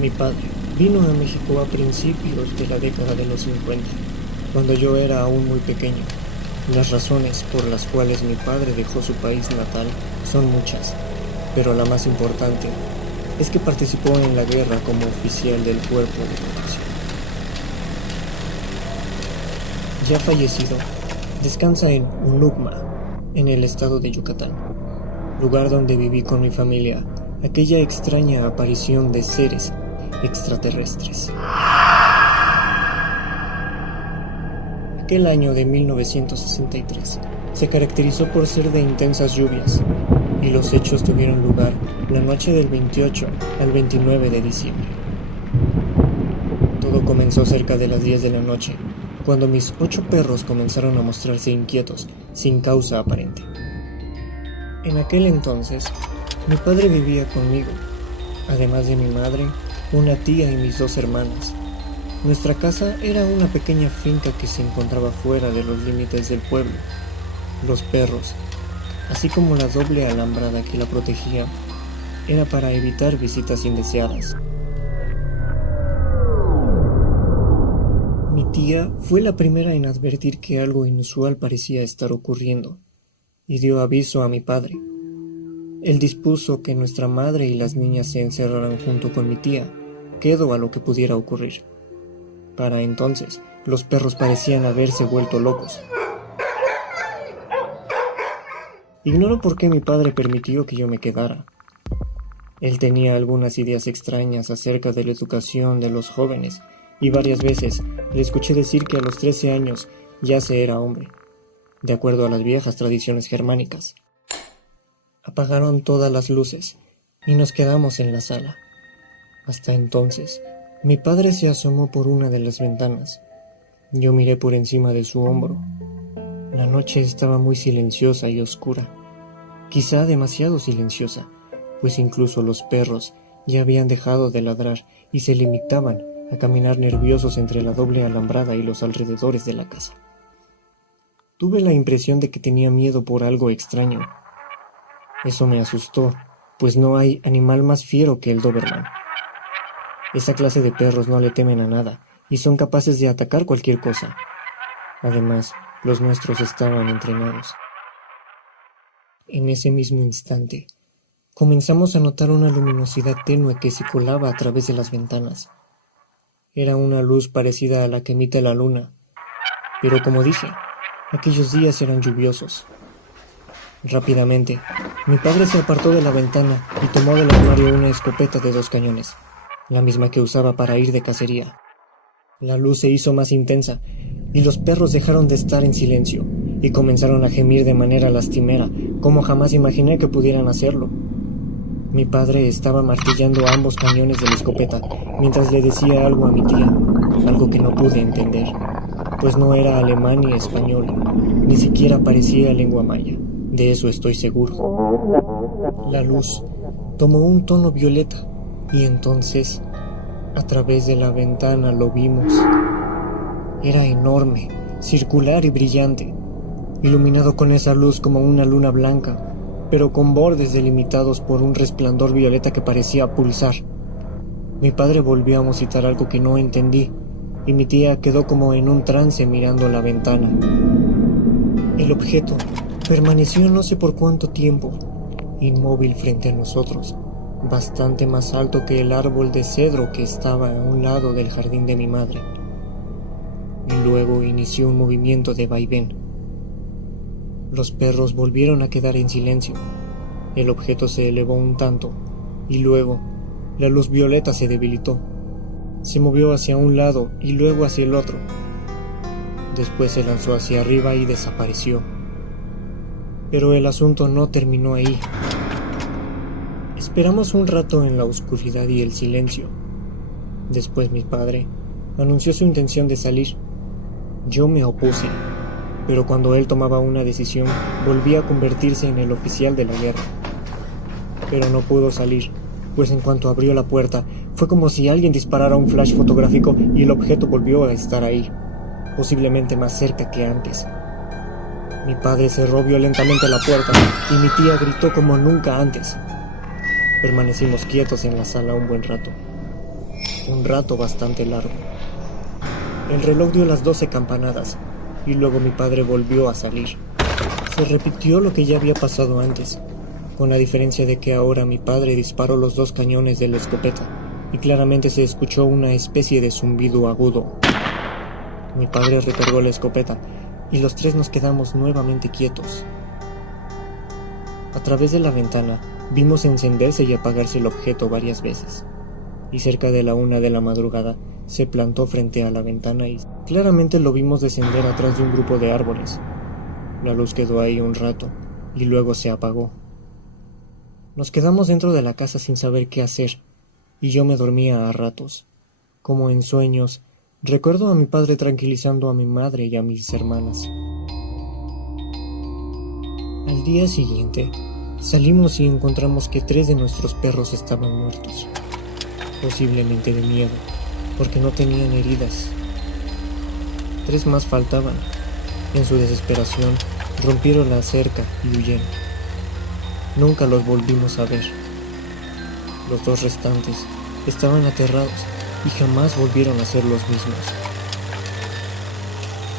Mi padre vino a México a principios de la década de los 50, cuando yo era aún muy pequeño. Las razones por las cuales mi padre dejó su país natal son muchas, pero la más importante es que participó en la guerra como oficial del Cuerpo de Protección. Ya fallecido, descansa en Unucma, en el estado de Yucatán, lugar donde viví con mi familia aquella extraña aparición de seres extraterrestres. Aquel año de 1963 se caracterizó por ser de intensas lluvias, y los hechos tuvieron lugar la noche del 28 al 29 de diciembre. Todo comenzó cerca de las 10 de la noche, cuando mis 8 perros comenzaron a mostrarse inquietos, sin causa aparente. En aquel entonces, mi padre vivía conmigo, además de mi madre, una tía y mis 2 hermanas. Nuestra casa era una pequeña finca que se encontraba fuera de los límites del pueblo. Los perros, así como la doble alambrada que la protegía, era para evitar visitas indeseadas. Mi tía fue la primera en advertir que algo inusual parecía estar ocurriendo, y dio aviso a mi padre. Él dispuso que nuestra madre y las niñas se encerraran junto con mi tía, quedo a lo que pudiera ocurrir. Para entonces, los perros parecían haberse vuelto locos. Ignoro por qué mi padre permitió que yo me quedara. Él tenía algunas ideas extrañas acerca de la educación de los jóvenes, y varias veces le escuché decir que a los 13 años ya se era hombre, de acuerdo a las viejas tradiciones germánicas. Apagaron todas las luces y nos quedamos en la sala. Hasta entonces, mi padre se asomó por una de las ventanas. Yo miré por encima de su hombro. La noche estaba muy silenciosa y oscura, quizá demasiado silenciosa, pues incluso los perros ya habían dejado de ladrar y se limitaban a caminar nerviosos entre la doble alambrada y los alrededores de la casa. Tuve la impresión de que tenía miedo por algo extraño. Eso me asustó, pues no hay animal más fiero que el Doberman. Esa clase de perros no le temen a nada y son capaces de atacar cualquier cosa. Además, los nuestros estaban entrenados. En ese mismo instante, comenzamos a notar una luminosidad tenue que se colaba a través de las ventanas. Era una luz parecida a la que emite la luna, pero como dije, aquellos días eran lluviosos. Rápidamente, mi padre se apartó de la ventana y tomó del armario una escopeta de 2 cañones, la misma que usaba para ir de cacería. La luz se hizo más intensa y los perros dejaron de estar en silencio y comenzaron a gemir de manera lastimera, como jamás imaginé que pudieran hacerlo. Mi padre estaba martillando ambos cañones de la escopeta mientras le decía algo a mi tía, algo que no pude entender, pues no era alemán ni español, ni siquiera parecía lengua maya. De eso estoy seguro. La luz tomó un tono violeta y entonces, a través de la ventana lo vimos. Era enorme, circular y brillante, iluminado con esa luz como una luna blanca, pero con bordes delimitados por un resplandor violeta que parecía pulsar. Mi padre volvió a musitar algo que no entendí, y mi tía quedó como en un trance mirando la ventana. El objeto permaneció no sé por cuánto tiempo, inmóvil frente a nosotros, bastante más alto que el árbol de cedro que estaba a un lado del jardín de mi madre. Y luego inició un movimiento de vaivén. Los perros volvieron a quedar en silencio. El objeto se elevó un tanto, y luego la luz violeta se debilitó. Se movió hacia un lado y luego hacia el otro. Después se lanzó hacia arriba y desapareció. Pero el asunto no terminó ahí. Esperamos un rato en la oscuridad y el silencio. Después mi padre anunció su intención de salir. Yo me opuse, pero cuando él tomaba una decisión, volvía a convertirse en el oficial de la guerra. Pero no pudo salir, pues en cuanto abrió la puerta, fue como si alguien disparara un flash fotográfico y el objeto volvió a estar ahí, posiblemente más cerca que antes. Mi padre cerró violentamente la puerta y mi tía gritó como nunca antes. Permanecimos quietos en la sala un buen rato. un rato bastante largo. El reloj dio las 12 campanadas y luego mi padre volvió a salir. Se repitió lo que ya había pasado antes, con la diferencia de que ahora mi padre disparó los 2 cañones de la escopeta y claramente se escuchó una especie de zumbido agudo. Mi padre recargó la escopeta y los 3 nos quedamos nuevamente quietos. A través de la ventana vimos encenderse y apagarse el objeto varias veces, y cerca de la 1 de la madrugada se plantó frente a la ventana y claramente lo vimos descender atrás de un grupo de árboles. La luz quedó ahí un rato y luego se apagó. Nos quedamos dentro de la casa sin saber qué hacer, y yo me dormía a ratos. Como en sueños, recuerdo a mi padre tranquilizando a mi madre y a mis hermanas. Al día siguiente, salimos y encontramos que 3 de nuestros perros estaban muertos, posiblemente de miedo, porque no tenían heridas. 3 más faltaban. En su desesperación, rompieron la cerca y huyeron. Nunca los volvimos a ver. Los 2 restantes estaban aterrados y jamás volvieron a ser los mismos.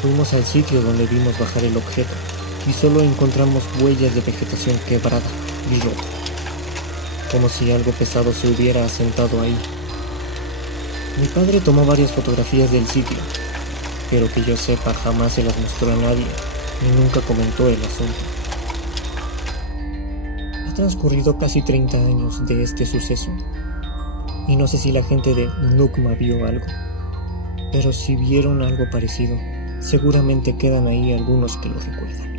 Fuimos al sitio donde vimos bajar el objeto y solo encontramos huellas de vegetación quebrada y rota, como si algo pesado se hubiera asentado ahí. Mi padre tomó varias fotografías del sitio, pero que yo sepa jamás se las mostró a nadie y nunca comentó el asunto. Ha transcurrido casi 30 años de este suceso, y no sé si la gente de Nukma vio algo, pero si vieron algo parecido, seguramente quedan ahí algunos que lo recuerdan.